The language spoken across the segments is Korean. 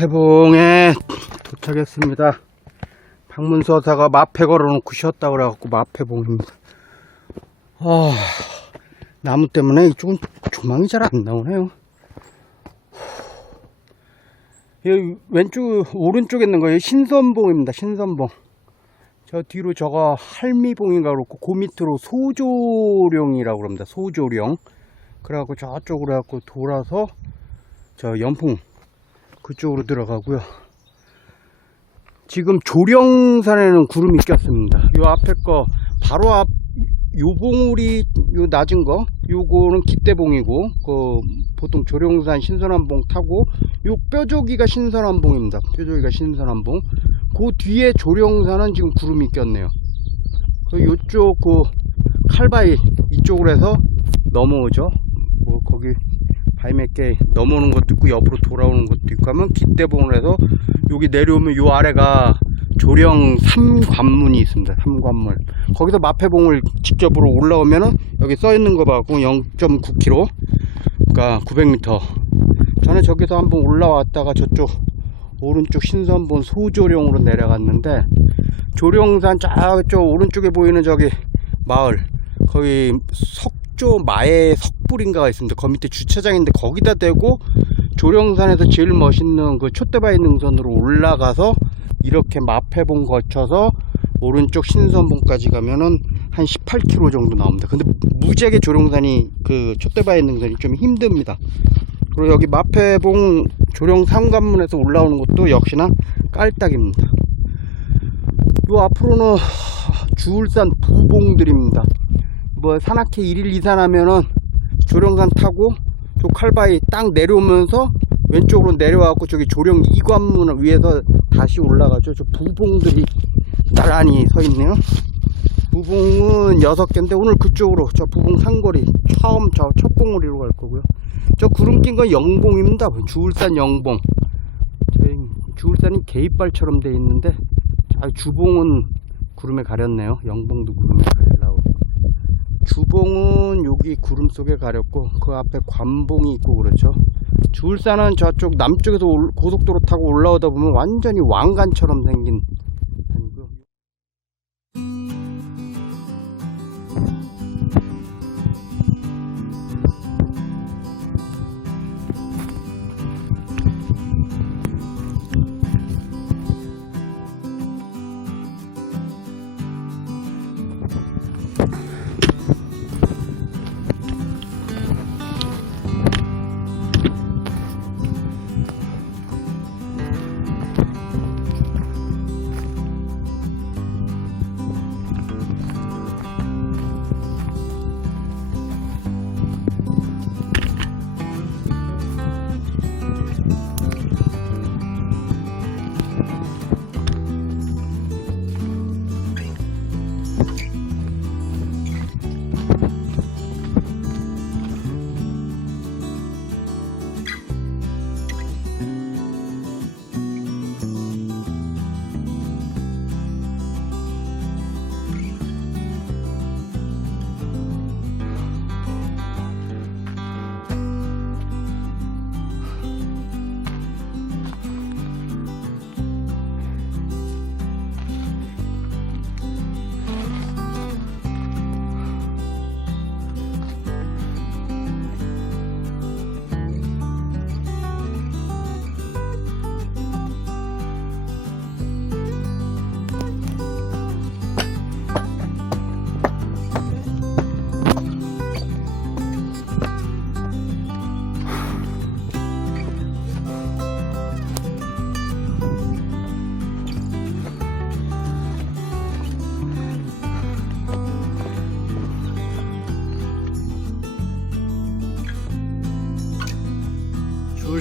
마패봉에 도착했습니다. 방문서사가 마패 걸어놓고 쉬었다 그래갖고 마패봉입니다. 아, 나무 때문에 이쪽은 조망이 잘 안 나오네요. 여기 왼쪽, 오른쪽에 있는 거예요. 신선봉입니다. 신선봉. 저 뒤로 저거 할미봉인가 그렇고, 그 밑으로 소조령이라고 그럽니다. 소조령. 그래갖고 저쪽으로 해갖고 돌아서 저 연풍 그쪽으로 들어가고요. 지금 조령산에는 구름이 꼈습니다. 요 앞에 거 바로 앞 요 봉우리 요 낮은 거 요거는 기대봉이고 그 보통 조령산 신선한봉 타고 요 뼈조기가 신선한봉입니다. 뼈조기가 신선한봉. 그 뒤에 조령산은 지금 구름이 꼈네요. 그 요쪽 그 칼바위 이쪽으로 해서 넘어오죠. 바위 몇 개 넘어오는 것도 있고 옆으로 돌아오는 것도 있고 하면 기대봉을 해서 여기 내려오면 요 아래가 조령 삼관문이 있습니다. 삼관문. 거기서 마패봉을 직접으로 올라오면은 여기 써 있는 거 봐고 0.9km. 그러니까 900m. 저는 저기서 한번 올라왔다가 저쪽 오른쪽 신선본 소조령으로 내려갔는데 조령산 저쪽 오른쪽에 보이는 저기 마을 거기 석 조 마의 석불인가가 있습니다. 거 밑에 주차장인데 거기다 대고 조령산에서 제일 멋있는 그 촛대바위 능선으로 올라가서 이렇게 마패봉 거쳐서 오른쪽 신선봉까지 가면은 한 18km 정도 나옵니다. 근데 무지하게 조령산이 그 촛대바위 능선이 좀 힘듭니다. 그리고 여기 마패봉 조령 상관문에서 올라오는 것도 역시나 깔딱입니다. 요 앞으로는 주울산 부봉들입니다. 뭐 산악회 1일 이산하면은 조령산 타고 저 칼바위 딱 내려오면서 왼쪽으로 내려와갖고 저기 조령 이관문 위에서 다시 올라가죠. 저 부봉들이 나란히 서 있네요. 부봉은 여섯 개인데 오늘 그쪽으로 저 부봉 상거리 처음 저 첫 봉우리로 갈 거고요. 저 구름 낀 건 영봉입니다. 주울산 영봉. 주울산이 개입발처럼 돼 있는데 아, 주봉은 구름에 가렸네요. 영봉도 구름에. 주봉은 여기 구름 속에 가렸고 그 앞에 관봉이 있고 그렇죠. 주울산은 저쪽 남쪽에서 올- 고속도로 타고 올라오다 보면 완전히 왕관처럼 생긴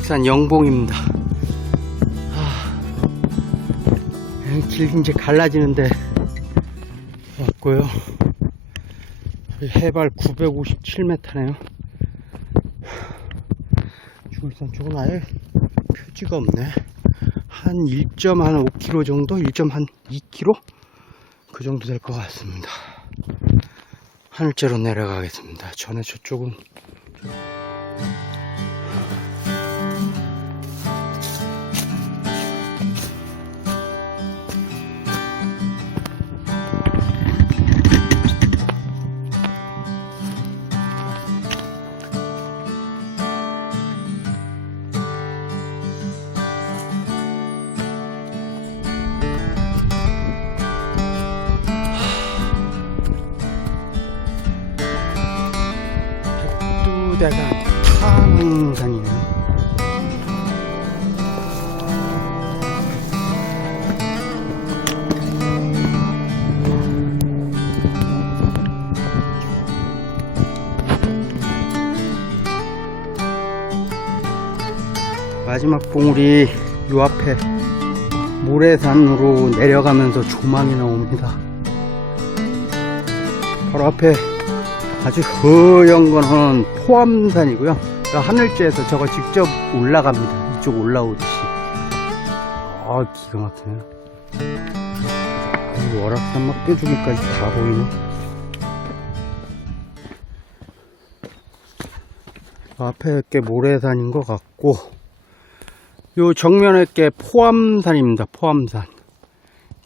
월악산 영봉입니다. 아, 길 이제 갈라지는데 왔고요. 해발 957m네요. 주울산 쪽은 아예 표지가 없네. 한 1.5km 정도? 1.2km? 그 정도 될 것 같습니다. 하늘째로 내려가겠습니다. 전에 저쪽은 백두대가 탕산이네요. 마지막 봉우리 요 앞에 모래산으로 내려가면서 조망이 나옵니다. 바로 앞에 아주 거는 포암산이고요. 그 하늘지에서 저거 직접 올라갑니다. 이쪽 올라오듯이. 아, 기가 막히네요. 이 월악산 막 뾰족이까지 다 보이네. 그 앞에 게 모래산인 것 같고, 요 정면에 게 포암산입니다. 포암산.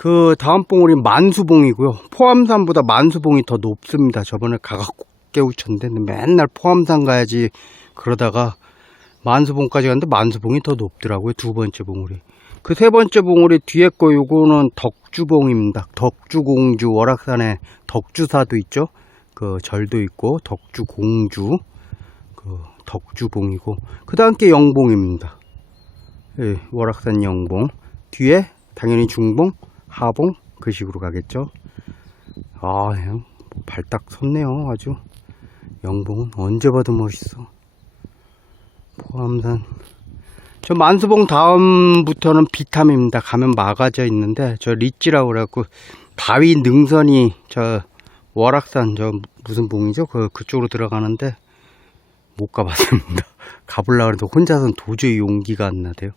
그 다음 봉우리 만수봉이고요. 포암산보다 만수봉이 더 높습니다. 저번에 가갖고 깨우쳤는데 맨날 포암산 가야지 그러다가 만수봉까지 갔는데 만수봉이 더 높더라고요. 두 번째 봉우리. 그 세 번째 봉우리 뒤에 거 요거는 덕주봉입니다. 덕주공주 월악산에 덕주사도 있죠. 그 절도 있고 덕주공주 그 덕주봉이고 그 다음 게 영봉입니다. 예, 월악산 영봉 뒤에 당연히 중봉 하봉 그 식으로 가겠죠. 아, 그냥 발딱 섰네요. 아주 영봉은 언제 봐도 멋있어. 포함산. 저 만수봉 다음부터는 비탐입니다. 가면 막아져 있는데 저 리찌라고 그래갖고 바위 능선이 저 월악산 저 무슨 봉이죠? 그 그쪽으로 들어가는데 못 가봤습니다. 가보려고 해도 혼자서는 도저히 용기가 안 나대요.